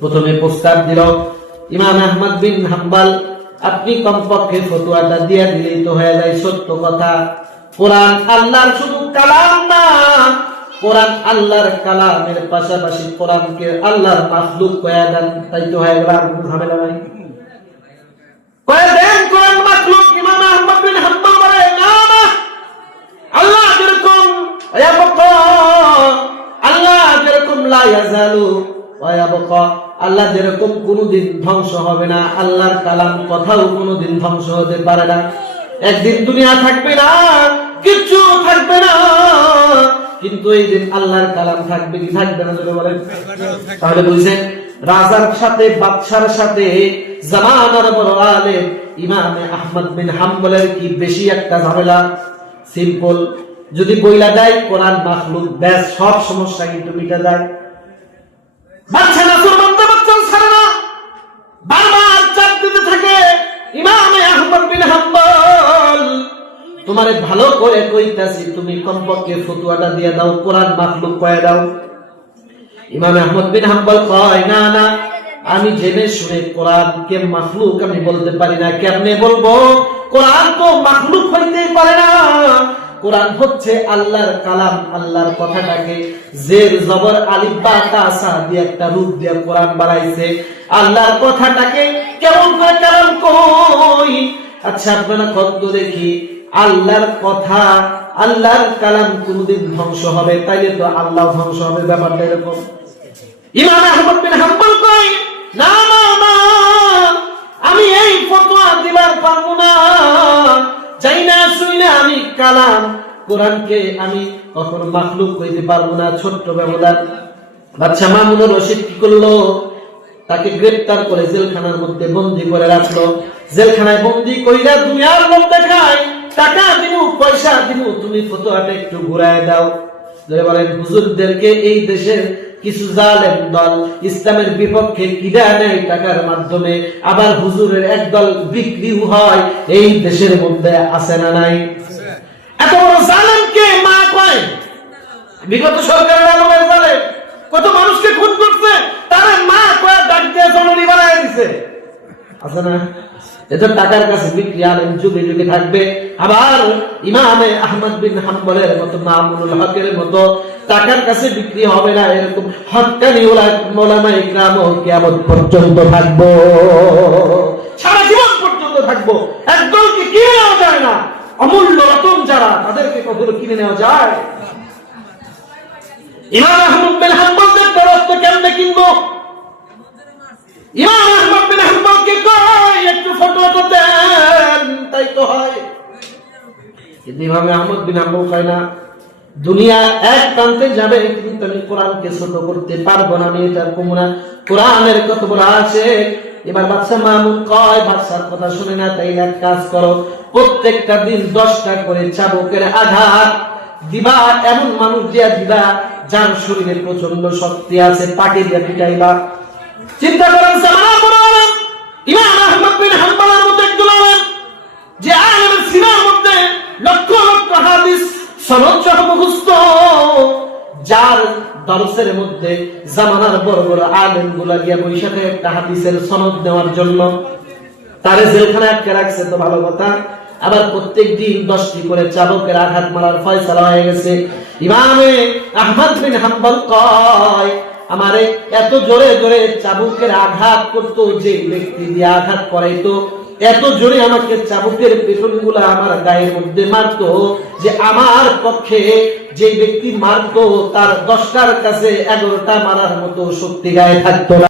প্রথমে প্রস্তাব দিল ইমাম আহমদ বিন হাম্বল, আপনি কমপক্ষে ফতোয়াটা দিয়ে দিলেই তো হয়ে যায় সত্য কথা। কোরআন আল্লাহর শুধু কালাম না, কোরআন আল্লাহর কালামের পাশাপাশি কোরআনকে আল্লাহর মাখলুক কয়া দেন, তাই তো হয়ে গেল। আর কোনো ঝামেলা নাই। কয়া দেন কোরআন মাখলুক। ইমাম আহমদ বিন হাম্বল বলে না না, আল্লাহ যেরকম আল্লাহ যেরকম লা ইয়াজালু ওয়া ইয়াবকা, আল্লাহ যেরকম কোনদিন ধ্বংস হবে না, আল্লাহর কালাম কথাও কোনদিন ধ্বংস হতে পারে না। একদিন দুনিয়া থাকবে না, কিছু থাকবে না, কিন্তু এই দিন আল্লাহর কালাম থাকবে কি থাকবে না যদি বলেন? তাহলে বুঝছেন, রাজার সাথে বাদশার সাথে জামানার বড় আলেম ইমাম আহমদ বিন হাম্বলের কি বেশি একটা ঝামেলা? সিম্পল, যদি বইলা যায় কোরআন মাখলুক, ব্যাস সব সমস্যা কিন্তু মিটে যায়। বাদশা নাসুর বলতে বাচ্চা ছাড়ে না, বারবার চাপ দিতে থাকে ইমাম আহমদ বিন হাম্বল, তোমারে ভালো করে কইতাছি, তুমি কমপক্ষে ফতোয়াটা দিয়ে দাও, কোরআন মাখলুক কয়ে দাও। ইমাম আহমদ বিন হাম্বল কয় না না, আমি জেনে শুনে কোরআনকে মাখলুক আমি বলতে পারি না। কেমনে বলবো? কোরআন তো মাখলুক হইতেই পারে না। কোরআন হচ্ছে আল্লাহর কালাম, আল্লাহর কথাটাকে জের জবর আলিফ বা তা সা দিয়ে একটা রূপ দিয়ে কোরআন বানাইছে। আল্লাহর কথাটাকে কেমন করে কালাম কই? আচ্ছা আপনারা কত দেখি, আল্লাহর কথা আল্লাহর কালাম কোনদিন ধ্বংস হবে, তাইলে তো আল্লাহ ধ্বংস হবে, ব্যাপারটা এরকম। ইমাম আহমদ বিন হাম্বল কই না না না, আমি এই ফতোয়া দিবার পারবো না, যাই না শুই না আমি কালাম কোরআনকে আমি কখনো মাখলুক কইতে পারবো না। ছোট্ট ব্যবধান। বাদশা মামুনুর রশিদ কি করলো? তাকে গ্রেফতার করে জেলখানার মধ্যে বন্দী করে রাখলো। জেলখানায় বন্দী কইরা দুনিয়ার লোক দেখায়, টাকা দিনু পয়সা দিনু, তুমি ফতোয়াটা একটু ঘুরায় দাও। বলেন হুজুরদেরকে এই দেশের কিছু জালেম দল ইসলামের বিপক্ষে কিনা নেয় টাকার মাধ্যমে, আবার হুজুরের একদল বিক্রিও হয়, এই দেশের মধ্যে আছে না নাই? এত বড় জালেমকে মা কয়, বিগত সরকারের আমলের জালেম কত মানুষকে খুন করছে, তারা মা কয় ডাক দিয়ে জননী বানায় দিছে, আছে না? এটা টাকার কাছে বিক্রি আলেম যুগে যুগে থাকবে। আবার ইমাম আহমদ বিন হাম্বলের মতো, মামুনুল হকের মতো টাকার কাছে বিক্রি হবে না, এরকম হক্কানি ওলামা ইকরাম কিয়ামত পর্যন্ত থাকবো, সারা জীবন পর্যন্ত থাকবো। একদলকে কিনে নেওয়া যায় না, অমূল্য রতন যারা, তাদেরকে কখনো কিনে নেওয়া যায়? ইমাম আহমদ বিন হাম্বলের দরজা কেমনে কিনবো? ইমাম আহমদ বিন হাম্বলকে কয় একটু ফতোয়াটা দেন, তাই তো হয়। কিন্তু ইমাম আহমদ বিন হাম্বল কয় না, দুনিয়া এক প্রান্তে যাবে কিন্তু আমি কোরআনকে ছোট করতে পারবো না, আমি এটা কমু না। কোরআনের কত বড় আছে। এবার বাদশা মামুন কয়, বাদশার কথা শুনে না, তাই এক কাজ করো, প্রত্যেকটা দিন 10টা করে চাবুকের আঘাত দিবা, এমন মানুষ দিয়া দিবা যার শরীরে প্রচন্ড শক্তি আছে, তাকে দিয়া পিটাইবা। চিন্তা করেন, জামানার বড় আলেম ইমাম আহমদ বিন হাম্বলের মতো একজন আলেম, যে আলেমের সিনার মধ্যে লক্ষ লক্ষ হাদিস সনদ সহ মুখস্থ, যার দরসের মধ্যে জামানার বড় বড় আলেম গুলা গিয়া বৈশাখে একটা হাদিসের সনদ নেওয়ার জন্য তারে জেলখানায় আটকে রাখছে, তো ভালো কথা। আবার প্রত্যেক দিন 10টি করে চাবুকের আঘাত মারার ফয়সালা হয়ে গেছে। ইমামে আহমদ বিন হাম্বল কয়, আমারে এত জোরে জোরে চাবুকের আঘাত করতো, যে ব্যক্তি দিয়ে আঘাত করাইতো এত জোরে আমাকে চাবুকের পেছন গুলা আমার গায়ের মধ্যে মারতো, যে আমার পক্ষে যে ব্যক্তি মারতো তার 10টার কাছে 11টা মারার মতো শক্তি গায়ে থাকতো না।